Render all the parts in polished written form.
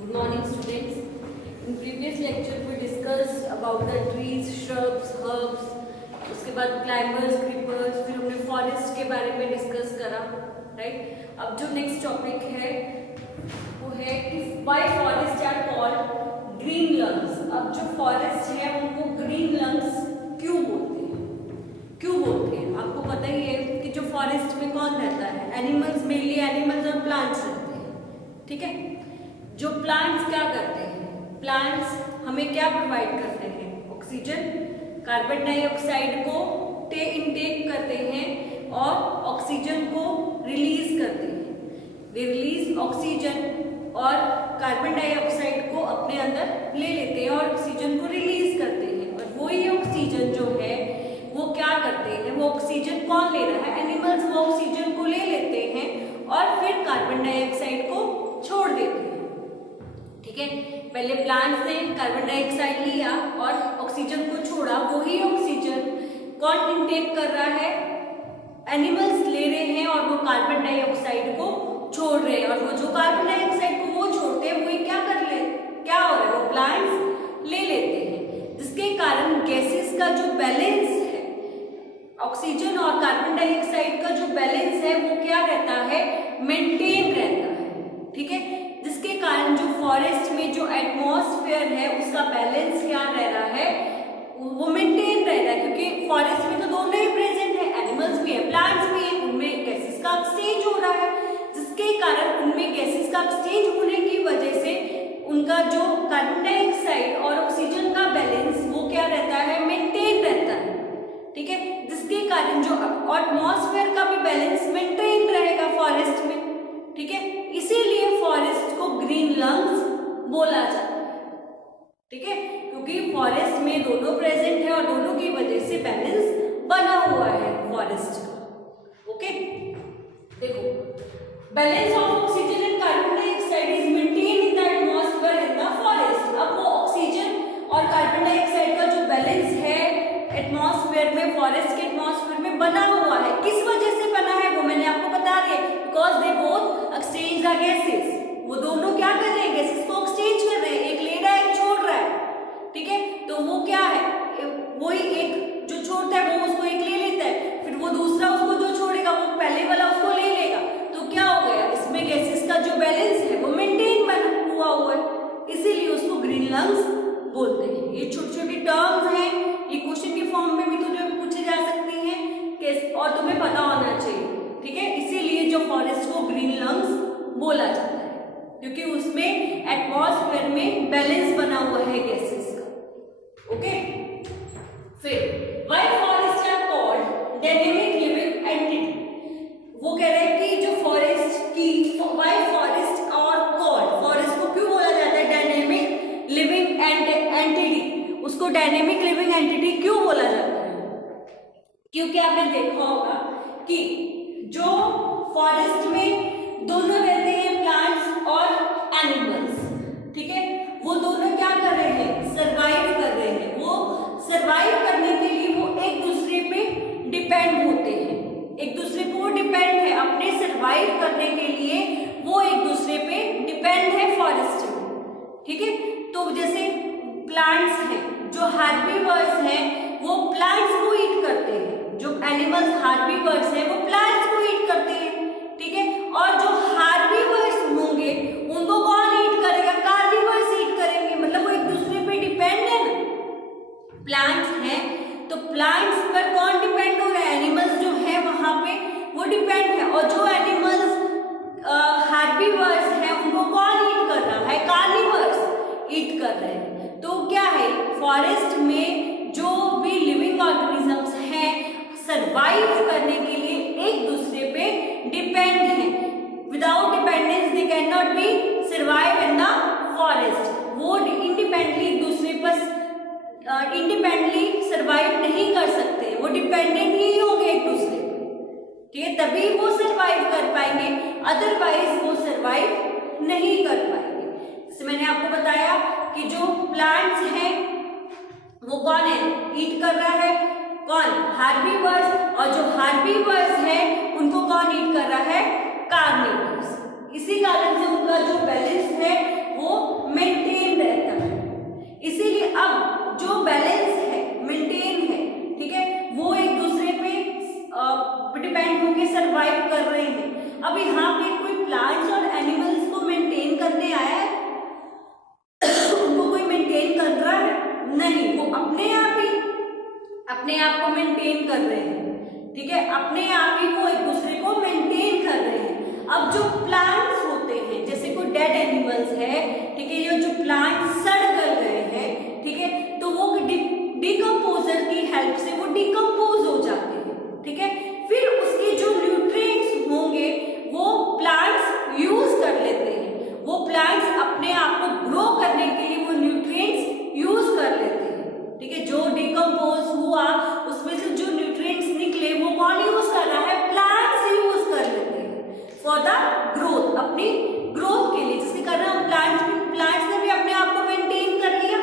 Good morning, students. In previous lecture we discussed about the trees, shrubs, herbs. उसके बाद climbers, creepers, फिर हमने forest के बारे में डिस्कस करा, राइट? अब जो नेक्स्ट टॉपिक है वो है कि why forests are called green lungs. अब जो फॉरेस्ट है उनको ग्रीन लंग्स क्यों बोलते हैं? क्यों बोलते हैं? आपको पता ही है कि जो फॉरेस्ट में कौन रहता है? एनिमल्स, मेनली एनिमल्स और प्लांट्स रहते हैं, ठीक है? जो प्लांट्स क्या करते हैं? प्लांट्स हमें क्या प्रोवाइड करते हैं? ऑक्सीजन, कार्बन डाइऑक्साइड को इनटेक करते हैं और ऑक्सीजन को रिलीज करते हैं। वे रिलीज ऑक्सीजन और कार्बन डाइऑक्साइड को अपने अंदर ले लेते हैं और ऑक्सीजन को रिलीज करते हैं। और वही ऑक्सीजन जो है वो क्या करते हैं? वो ऑक्सीजन कौन ले रहा है? एनिमल्स वो ऑक्सीजन को ले लेते हैं और फिर कार्बन डाइऑक्साइड को छोड़ देते हैं, ठीक है? पहले प्लांट्स ने कार्बन डाइऑक्साइड लिया और ऑक्सीजन को छोड़ा, वही ऑक्सीजन कौन इनटेक कर रहा है? एनिमल्स ले रहे हैं और वो कार्बन डाइऑक्साइड को छोड़ रहे हैं। और वो जो कार्बन डाइऑक्साइड को वो छोड़ते हैं वही क्या हो रहा है? वो प्लांट्स ले लेते हैं, जिसके कारण गैसेस का जो बैलेंस है, ऑक्सीजन और कार्बन डाइऑक्साइड का जो बैलेंस है वो क्या रहता है? मेंटेन रहता है, ठीक है? जिसके कारण जो फॉरेस्ट में जो एटमॉस्फेयर है उसका बैलेंस क्या रह रहा है? वो मेंटेन रह रहा है, क्योंकि फॉरेस्ट में तो दोनों ही प्रेजेंट है, एनिमल्स भी है, प्लांट्स भी है, उनमें गैसेस का एक्सचेंज हो रहा है, जिसके कारण उनमें गैसेस का एक्सचेंज होने की वजह से उनका जो कार्बन डाइऑक्साइड और ऑक्सीजन का बैलेंस वो क्या रहता है? मेंटेन रहता है, ठीक है? जिसके कारण जो एटमॉस्फेयर का भी बैलेंस मेंटेन रहेगा फॉरेस्ट में, ठीक है? इसीलिए फॉरेस्ट को ग्रीन लंग्स बोला जाता है, ठीक है? क्योंकि फॉरेस्ट में दोनों प्रेजेंट है और दोनों की वजह से बैलेंस बना हुआ है फॉरेस्ट का, ओके? देखो, balance of oxygen and carbon dioxide is maintain in the atmosphere in the forest. अब वो ऑक्सीजन और कार्बन डाइऑक्साइड का जो बैलेंस है एटमॉस्फेयर में, फॉरेस्ट के एटमॉस्फेयर में बना हुआ है, किस वजह से बना है वो मैंने आपको बता दिया। Because they both exchange the gases, वो दोनों क्या कर रहे हैं? गैसेस को एक्सचेंज कर रहे हैं, एक ले रहा है एक छोड़ रहा है, ठीक है? तो वो क्या है? वही एक जो छोड़ता है वो उसको एक ले लेता है, फिर वो दूसरा उसको जो छोड़ेगा वो पहले वाला उसको ले लेगा, तो क्या हो गया? इसमें गैसेस का जो बैलेंस है वो मेंटेन बना हुआ है, इसीलिए उसको ग्रीन लंग्स बोलते हैं। ये छोटी छोटी टर्म्स हैं, ये क्वेश्चन के फॉर्म में भी तुझे पूछे जा सकती हैं और तुम्हें पता होना चाहिए, ठीक है? इसीलिए जो फॉरेस्ट को ग्रीन लंग्स बोला जाता है, क्योंकि उसमें एटमॉस्फेयर में बैलेंस बना हुआ है गैसेस का, ओके? फिर why forest are called dynamic living entity. वो कह रहे हैं कि जो फॉरेस्ट की why forest are called, forest को क्यों बोला जाता है डायनेमिक लिविंग एंटिटी? उसको डायनेमिक लिविंग एंटिटी क्यों बोला जाता है? क्योंकि आपने देखा होगा कि जो फॉरेस्ट में दोनों रहते हैं, प्लांट्स और एनिमल्स, ठीक है? वो दोनों क्या कर रहे हैं? सरवाइव कर रहे हैं। वो सरवाइव करने के लिए वो एक दूसरे पे डिपेंड होते हैं, एक दूसरे पे वो डिपेंड है, अपने सरवाइव करने के लिए वो एक दूसरे पे डिपेंड है फॉरेस्ट में, ठीक है? तो जैसे प्लांट्स हैं, जो हार्बीवर्स हैं वो प्लांट्स को ईट करते हैं, जो एनिमल्स हार्बीवर्स हैं वो प्लांट्स को ईट करते हैं, ठीक है? और जो हार्बीवर्स होंगे उनको कौन ईट करेगा? कार्निवर्स ईट करेंगे, मतलब वो एक दूसरे पे डिपेंड है ना। प्लांट्स हैं तो प्लांट्स पर कौन डिपेंड हो रहा है? एनिमल्स जो है वहां पे वो डिपेंड है, और जो एनिमल्स हार्बीवर्स हैं उनको कौन ईट कर रहा है? कार्निवर्स ईट कर रहे हैं। तो क्या है? फॉरेस्ट में जो भी लिविंग ऑर्गेनिजम्स हैं सरवाइव करने के लिए एक दूसरे पे डिपेंड है। Without dependence they can not be survive in the forest. वो इंडिपेंडेंटली एक दूसरे पर इंडिपेंडेंटली सर्वाइव नहीं कर सकते, वो डिपेंडेंट ही होंगे एक दूसरे पे, ठीक है? तभी वो सर्वाइव कर पाएंगे, अदरवाइज वो सर्वाइव नहीं कर पाएंगे। जैसे मैंने आपको बताया कि जो प्लांट्स हैं वो कौन है? ईट कर रहा है, कौन? हार्बीवर्स। और जो हार्बीवर्स हैं उनको कौन ईट कर रहा है? कार्निवर्स। इसी कारण से उनका जो बैलेंस है वो मेंटेन रहता है। इसीलिए अब जो बैलेंस है, मेंटेन है, ठीक है, वो एक दूसरे पे डिपेंड होके सरवाइव कर रहे हैं। अब यहाँ पे कोई प्लांट्स और एनिमल्स को मेंटेन करने आया है? उनको कोई मेंटेन कर रहा है? नहीं, वो अपने आप को मेंटेन कर रहे हैं, ठीक है, अपने आप ही वो एक दूसरे को मेंटेन कर रहे हैं। अब जो प्लांट्स होते हैं, जैसे कोई डेड एनिमल्स है, ठीक है, ये जो प्लांट्स सड़ गल गए हैं, ठीक है, तो वो डिकम्पोजर की हेल्प से वो डिकम्पोज हो जाते हैं, ठीक है, फिर उसके जो न्यूट्रिएंट्स होंगे वो प्लांट्स यूज कर लेते हैं। वो प्लांट्स अपने आप को ग्रो करने के लिए वो न्यूट्रिएंट्स यूज कर लेते हैं, ठीक है, जो डिकम्पोज हुआ उसमें से जो न्यूट्रिएंट्स निकले वो कौन यूज कर रहा है? प्लांट्स यूज कर लेते हैं फॉर द ग्रोथ, अपनी ग्रोथ के लिए, जिसके कारण प्लांट्स ने भी अपने आप को मेंटेन कर लिया,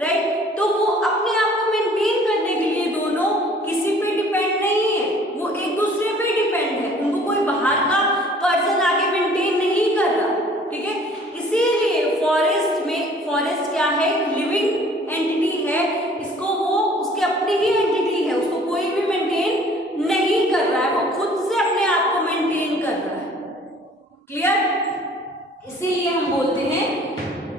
राइट। तो वो अपने आप को मेंटेन करने के लिए दोनों किसी पे डिपेंड नहीं है, वो एक दूसरे पे डिपेंड है। उनको कोई बाहर का पर्सन आगे मेंटेन नहीं कर रहा, ठीक है। इसीलिए फॉरेस्ट क्या है? लिविंग एंटिटी है, इसको वो उसकी अपनी ही एंटिटी है, उसको कोई भी मेंटेन नहीं कर रहा है, वो खुद से अपने आप को मेंटेन कर रहा है। क्लियर? इसीलिए हम बोलते हैं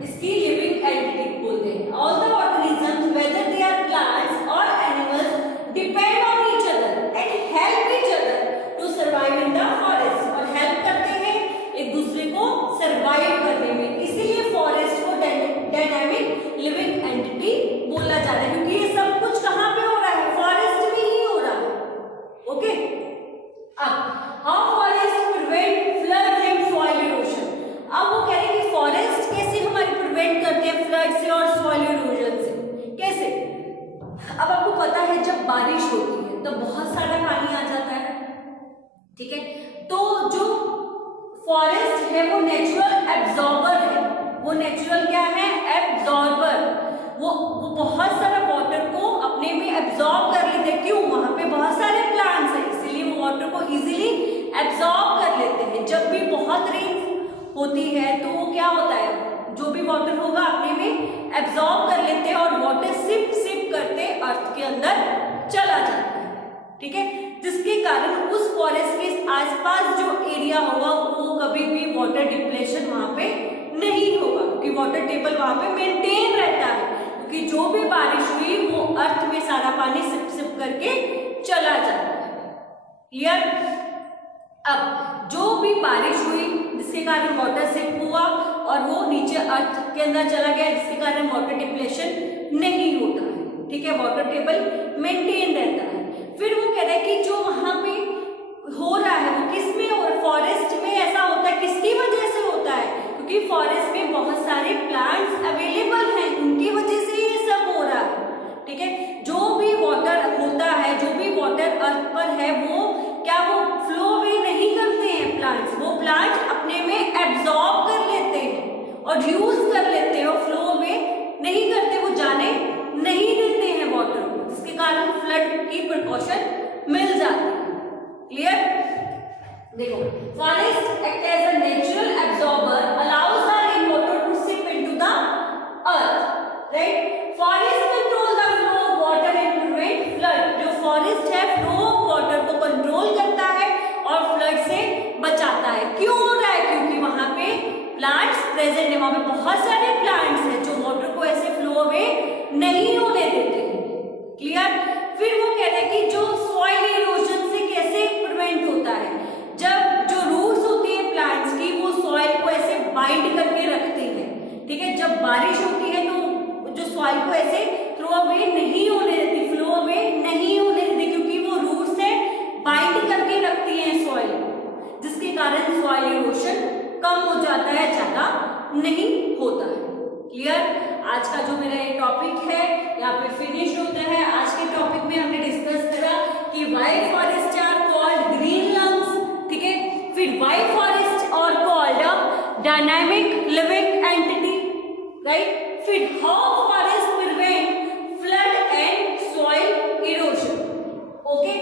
इसकी लिविंग एंटिटी बोलते हैं। All the organisms whether they are plants और animals depend on each other and help each other to survive in the forest, और हेल्प करते हैं एक दूसरे को सर्वाइव करने में। इसीलिए फॉरेस्ट को डायनामिक लिविंग एंटिटी बोला जाता है, क्योंकि ये सब कुछ कहाँ पे हो रहा है? फॉरेस्ट में ही हो रहा है। ओके, अब how forest prevent floods and soil erosion. अब वो कह रहे हैं कि फॉरेस्ट कैसे हमारी प्रिवेंट करते हैं फ्लड से और सॉइल इरोजन से, कैसे? अब आपको पता है जब बारिश होती है तो बहुत सारा पानी आ जाता है, ठीक है, तो जो फॉरेस्ट है वो नेचुरल एब्जॉर्बर है। वो नेचुरल क्या है? एब्जॉर्बर। वो बहुत सारा वाटर को अपने में एब्जॉर्ब कर लेते हैं। क्यों? वहां पे बहुत सारे प्लांट्स हैं, इसीलिए वो वाटर को इजीली एब्जॉर्ब कर लेते हैं। जब भी बहुत रेन होती है तो वो क्या होता है? जो भी वाटर होगा अपने में एब्जॉर्ब कर लेते हैं और वाटर सिप सिप करते अर्थ के अंदर चला जाता है, ठीक है, जिसके कारण उस फॉरेस्ट के आसपास जो एरिया होगा वो कभी भी वाटर डिप्लेशन वहां पे नहीं होगा, क्योंकि वाटर टेबल वहां पे मेंटेन रहता है, क्योंकि जो भी बारिश हुई वो अर्थ में सारा पानी सिप सिप करके चला जाता है। क्लियर? अब जो भी बारिश हुई जिसके कारण वाटर सिप हुआ और वो नीचे अर्थ के अंदर चला गया, जिसके कारण वाटर डिप्लेशन नहीं होता है, ठीक है, वाटर टेबल मेंटेन रहता है। फिर वो कह रहा है कि जो वहां पे हो रहा है वो किस में हो रहा है? फॉरेस्ट में ऐसा होता है, किसकी वजह से होता है? क्योंकि फॉरेस्ट में बहुत सारे प्लांट्स अवेलेबल हैं, उनकी वजह से ये सब हो रहा है, ठीक है। जो भी वाटर होता है, जो भी वाटर अर्थ पर है, वो क्या वो फ्लो अवे नहीं करते हैं प्लांट्स, वो प्लांट्स अपने में एब्जॉर्ब कर लेते हैं और यूज कर लेते हैं, और फ्लो अवे नहीं करते, वो जाने नहीं देते हैं वाटर को, जिसके कारण फ्लड की प्रिकॉशन मिल जाती है। क्लियर? देखो, forest act as a natural absorber allows the rain water to seep into the earth, right. Forest control the flow of water and prevent flood. जो फॉरेस्ट है फ्लो ऑफ वाटर को control करता है और flood से बचाता है। क्यों हो रहा है? क्योंकि वहां पे प्लांट्स प्रेजेंट है, वहां पे बहुत सारे प्लांट्स हैं जो वाटर को ऐसे फ्लो अवे नहीं होने देते। क्लियर? फिर वो कहते हैं कि जो सॉइल इरोजन से कैसे प्रिवेंट होता है? जब जो रूट्स होती है प्लांट्स की वो सॉइल को ऐसे बाइंड करके रखती है, ठीक है। जब बारिश होती है तो जो सॉइल को ऐसे थ्रो अवे नहीं होने देती, फ्लो अवे नहीं होने देती, क्योंकि वो रूट से बाइंड करके रखती है सॉइल, जिसके कारण सॉइल इरोजन कम हो जाता है, ज्यादा नहीं होता है। क्लियर? आज का जो मेरा ये टॉपिक है यहाँ पे फिनिश होता है। आज के टॉपिक में हमने डिस्कस करा कि why forest are called green lungs, ठीक है, फिर why forest are called dynamic living entity, right, फिर how forest prevent flood and soil erosion. Okay,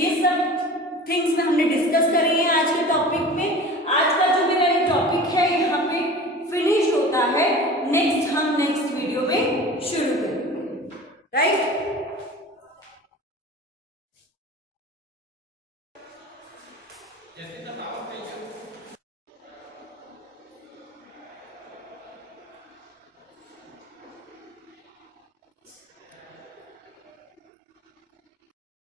ये सब थिंग्स में हमने डिस्कस करी है आज के टॉपिक में। आज का जो मेरा ये टॉपिक है यहाँ पे फिनिश होता है नेक्स्ट वीडियो में शुरू करेंगे, राइट।